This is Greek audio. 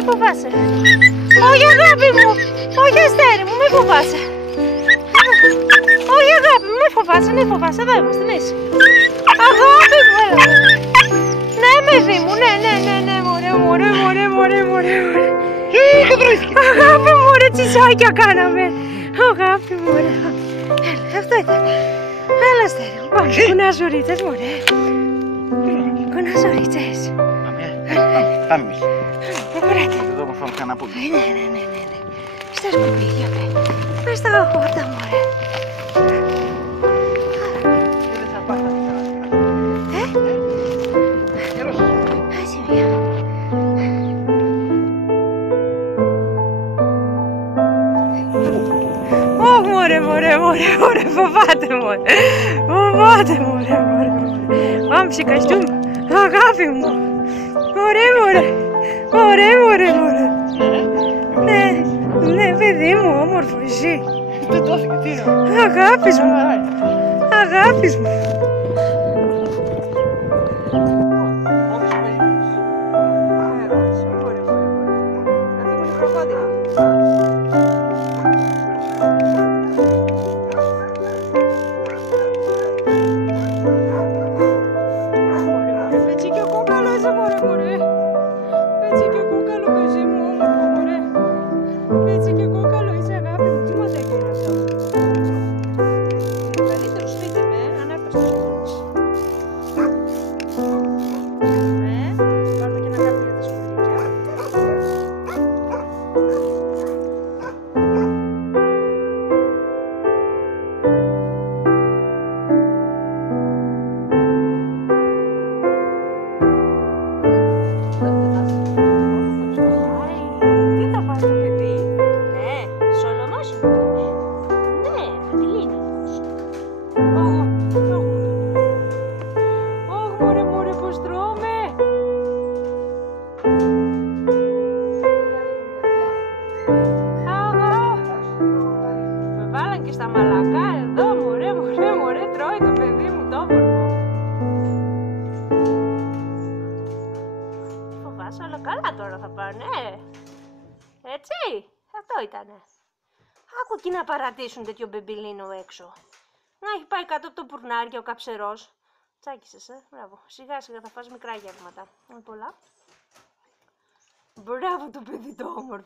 μη φοβάσαι. Όχι αγάπη μου, όχι αστέρι μου, μη φοβάσαι. Όχι αγάπη μου, μη φοβάσαι, μη φοβάσαι, εδώ είμαστε, ναι είσαι. Αγάπη μου, έλα. Ναι παιδί μου, ναι, μωρέ. Αγάπη μου, ρε τσιτσάκια κάναμε. Αγάπη μου, ρε. Έλα, αυτό ήταν. Έλα αστέρι μου, πάμε, κουνάς ωρίτσες, μωρέ. Κουνάς ωρίτσες. Πάμε εμείς. Προχωράτε. Εδώ μας πάμε κανένα πουλί. Ναι. Στα σκουπίδια, μες στα χόρτα, μωρέ. Άσε μία. Ωχ, μωρέ, φοβάται, μωρέ. Πάμε, ψηκαστούμε. Αγάπη μου. Μωρέ. Ναι, παιδί μου, όμορφο εσύ. Δεν το έφυγε, τι είναι. Αγάπης μου. Στα μαλακά εδώ, μωρέ, τρώει το παιδί μου το όμορφο. Φοβάσαι, όλα καλά τώρα θα πάνε, έτσι, αυτό ήτανε. Άκου εκεί να παρατήσουν τέτοιο μπεμπιλίνο έξω. Να έχει πάει κάτω από το πουρνάρι ο καψερός. Τσάκισες, μπράβο, σιγά θα φας μικρά γεύματα, με πολλά. Μπράβο το παιδί το όμορφο.